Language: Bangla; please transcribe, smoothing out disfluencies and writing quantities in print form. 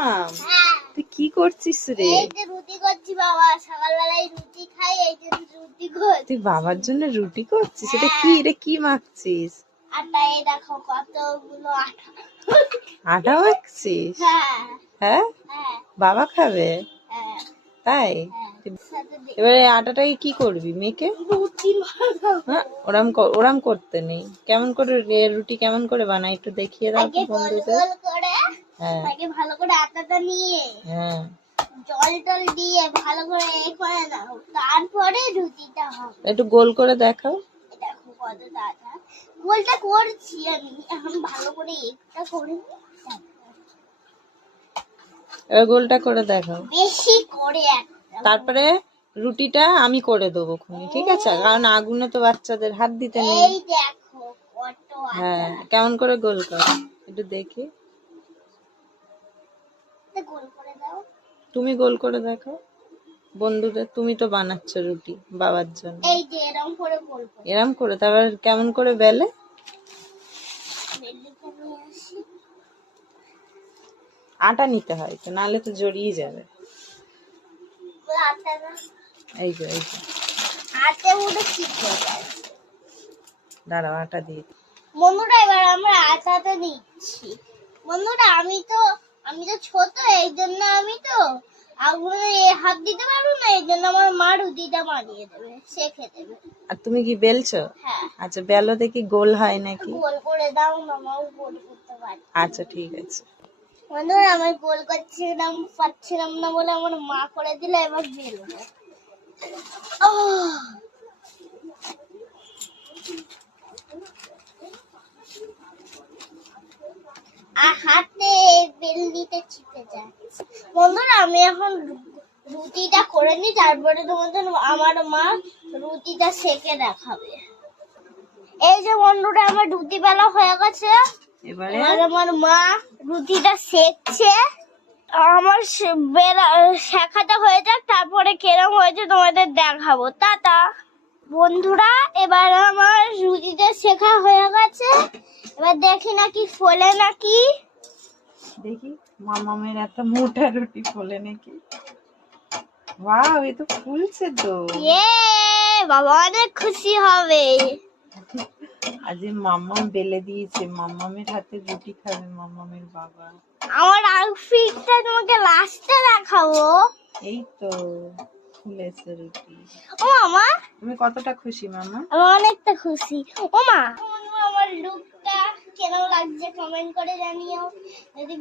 মামাম, তুই কি করছিস রে? এই যে রুটি করছি বাবা, সকালবেলায় রুটি খাই, এই যে রুটি করছি। তুই বাবার জন্য রুটি করছিস? এটা কি রে, কি মাখছিস? আটা, এই দেখো কতগুলো আটা। আটা মাখছিস? হ্যাঁ হ্যাঁ, হ্যাঁ বাবা খাবে হ্যাঁ তাই? এবারে আটাটাকে কি করবি মেখে? রুটি বানাবো। হ্যাঁ, ওরাম করতে নেই। কেমন করে রুটি কেমন করে বানাই একটু দেখিয়ে দাও তো আগে গোল বন্ধুদের। গোল করে, হ্যাঁ আগে ভালো করে আটাটা নিয়ে হ্যাঁ, জল টল দিয়ে ভালো করে করে নাও, তারপরে রুটিটা হবে। একটু গোল করে দেখাও। এই দেখো কত আটা, গোলটা করছি আমি এখন, ভালো করে একটা করে নিই। এবার গোলটা করে দেখাও। বেশি করে একটা, তারপরে রুটিটা আমি করে দেবো খুনি, ঠিক আছে? কারণ আগুনে তো বাচ্চাদের হাত দিতে নেই। এই দেখো কত হ্যাঁ, আটা। কেমন করে গোল কর একটু দেখি। এটা গোল করে দাও। তুমি গোল করে দেখো বন্ধুদের, তুমি তো বানাচ্ছ রুটি বাবার জন্য। এই যে এরকম করে গোল করে এরম করে তারপর কেমন করে বেলে? বেললিটা নিয়ে আসি। আটা নিতে হয় তো, নাহলে তো জড়িয়ে যাবে। আটাটা এই যে এই যে, হাতে উঠে ঠিক হয়ে যায়। দাঁড়াও আটা দিয়ে দিই। বন্ধুরা এবার আমরা আটাটা নিচ্ছি। বন্ধুরা আমি তো ছোট, এই জন্য আমি তো আগুনে হাত দিতে পারবো না, এই জন্য আমার মা রুটিটা বানিয়ে দেবে, শেখে দেবে। আর তুমি কি বেলছো? হ্যাঁ, আচ্ছা, বেলো দেখি গোল হয় নাকি। গোল করে দাও না, মাও গোল করতে পারে। আচ্ছা ঠিক আছে। বন্ধুরা আমি গোল করছিলাম, পাচ্ছিলাম না বলে আমার মা করে দিল, এবার বেলবো। আর হাতে বেলনিতে চিপে যায়। বন্ধুরা আমি এখন রুটিটা করে নিই, তারপরে তোমাদের আমার মা রুটিটা সেকে দেখাবে। এই যে বন্ধুরা আমার রুটি বেলা হয়ে গেছে, এবারে এবার আমার মা রুটিটা সেকছে। আমার শেখাটা হয়ে যাক, তারপরে কেরম হয়েছে তোমাদের দেখাবো। টাটা বন্ধুরা, এবার আমার রুটিটা শেখা হয়ে গেছে, এবার দেখি নাকি ফোলে নাকি। দেখি মামামের এত মোটা রুটি ফোলে নাকি। ওয়াও, এ তো ফুলছে তো। বাবা অনেক খুশি হবে। আজ মামাম বেলে দিয়েছে, মামামের হাতে রুটি খাবে মামামের বাবা। আমার আউটফিটটা তোমাকে লাস্টে দেখাবো। এই তো ফুলেছে রুটি। ও মামা, তুমি কতটা খুশি মামা? আমি অনেকটা খুশি। ও মা, আমার লুকটা কেমন লাগছে কমেন্ট করে জানিও। যদি